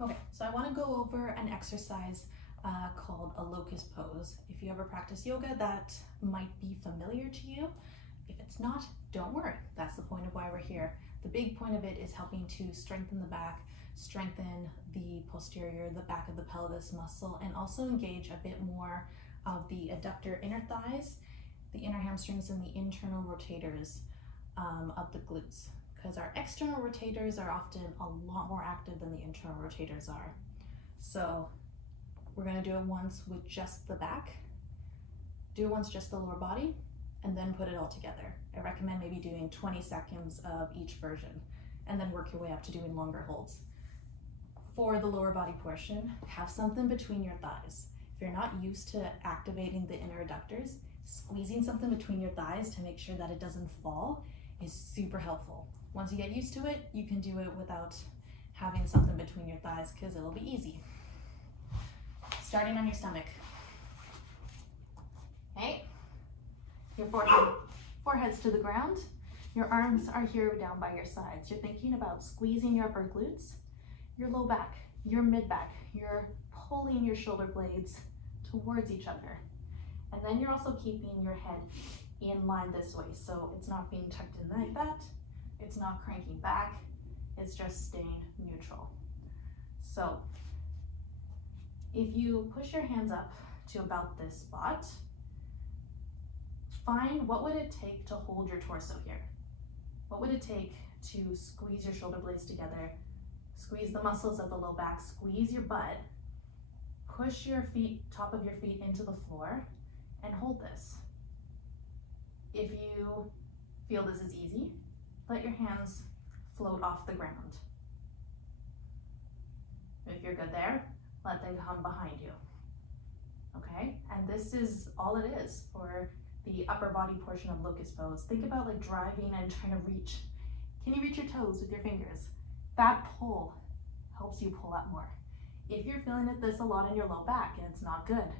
Okay, so I want to go over an exercise called a locust pose. If you ever practice yoga, that might be familiar to you. If it's not, don't worry. That's the point of why we're here. The big point of it is helping to strengthen the back, strengthen the posterior, the back of the pelvis muscle, and also engage a bit more of the adductor inner thighs, the inner hamstrings, and the internal rotators of the glutes. Because our external rotators are often a lot more active than the internal rotators are. So we're going to do it once with just the back, do it once just the lower body, and then put it all together. I recommend maybe doing 20 seconds of each version, and then work your way up to doing longer holds. For the lower body portion, have something between your thighs. If you're not used to activating the inner adductors, squeezing something between your thighs to make sure that it doesn't fall is super helpful. Once you get used to it, you can do it without having something between your thighs because it'll be easy. Starting on your stomach. Okay, your forehead's to the ground. Your arms are here down by your sides. You're thinking about squeezing your upper glutes, your low back, your mid back. You're pulling your shoulder blades towards each other. And then you're also keeping your head in line this way. So it's not being tucked in like that. It's not cranking back. It's just staying neutral. So if you push your hands up to about this spot, find what would it take to hold your torso here? What would it take to squeeze your shoulder blades together, squeeze the muscles of the low back, squeeze your butt, push your feet, top of your feet into the floor, and hold this. If you feel this is easy, let your hands float off the ground. If you're good there, let them come behind you. Okay, and this is all it is for the upper body portion of locust pose. Think about like driving and trying to reach. Can you reach your toes with your fingers? That pull helps you pull up more. If you're feeling this a lot in your low back and it's not good,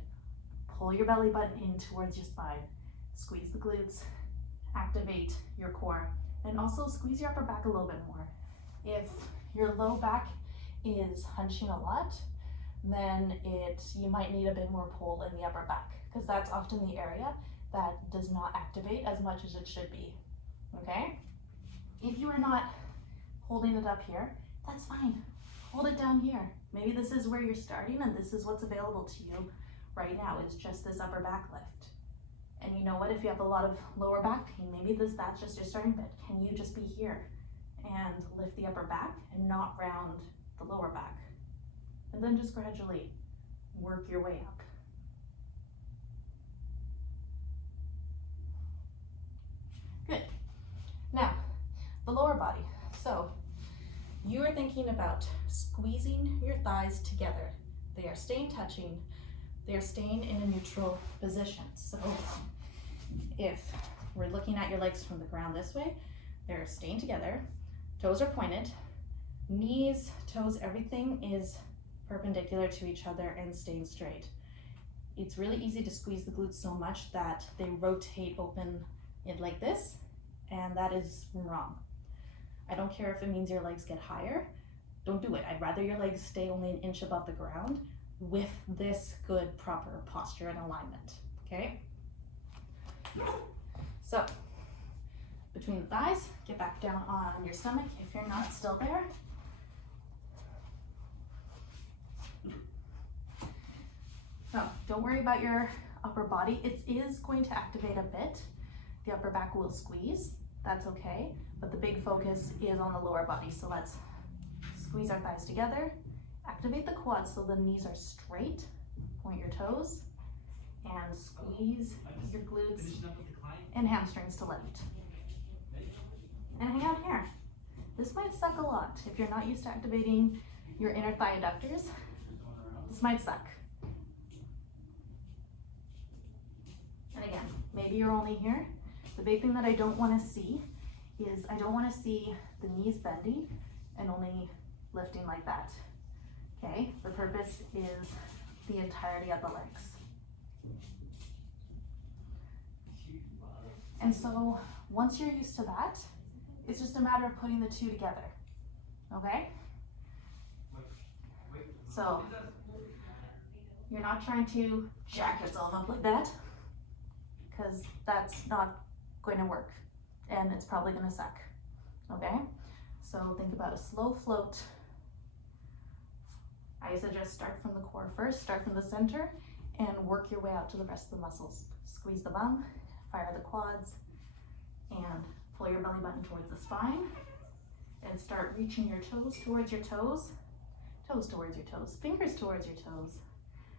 pull your belly button in towards your spine. Squeeze the glutes, activate your core, and also squeeze your upper back a little bit more. If your low back is hunching a lot, then you might need a bit more pull in the upper back, because that's often the area that does not activate as much as it should be, okay? If you are not holding it up here, that's fine. Hold it down here. Maybe this is where you're starting and this is what's available to you right now, is just this upper back lift. And you know what, if you have a lot of lower back pain, maybe that's just your starting bit. Can you just be here and lift the upper back and not round the lower back? And then just gradually work your way up. Good. Now, the lower body. So you are thinking about squeezing your thighs together. They are staying touching. They are staying in a neutral position. So if we're looking at your legs from the ground this way, they're staying together. Toes are pointed. Knees, toes, everything is perpendicular to each other and staying straight. It's really easy to squeeze the glutes so much that they rotate open it like this, and that is wrong. I don't care if it means your legs get higher. Don't do it. I'd rather your legs stay only an inch above the ground with this good proper posture and alignment, okay? So between the thighs, get back down on your stomach if you're not still there. So don't worry about your upper body. It is going to activate a bit. The upper back will squeeze, that's okay, but the big focus is on the lower body. So let's squeeze our thighs together, activate the quads so the knees are straight, point your toes, and squeeze your glutes and hamstrings to lift. And hang out here. This might suck a lot. If you're not used to activating your inner thigh adductors, this might suck. And again, maybe you're only here. The big thing that I don't want to see is I don't want to see the knees bending and only lifting like that. Okay, the purpose is the entirety of the legs. And so once you're used to that, it's just a matter of putting the two together, okay? So you're not trying to jack yourself up like that, because that's not going to work and it's probably going to suck. Okay, so think about a slow float. I suggest start from the core first, start from the center, and work your way out to the rest of the muscles. Squeeze the bum, fire the quads, and pull your belly button towards the spine, and start reaching your toes towards your toes, toes towards your toes, fingers towards your toes.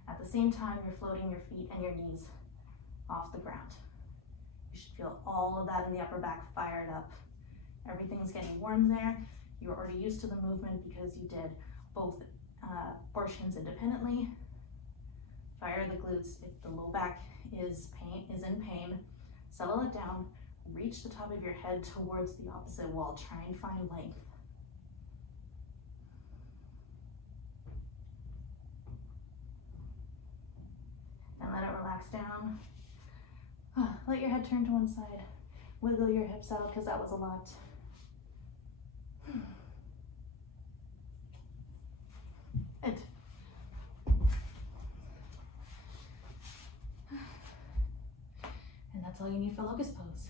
At the same time, you're floating your feet and your knees off the ground. You should feel all of that in the upper back fired up. Everything's getting warm there. You're already used to the movement because you did both portions independently. Fire the glutes. If the low back is in pain, settle it down. Reach the top of your head towards the opposite wall. Try and find length. And let it relax down. Let your head turn to one side. Wiggle your hips out because that was a lot. Good. And that's all you need for locust pose.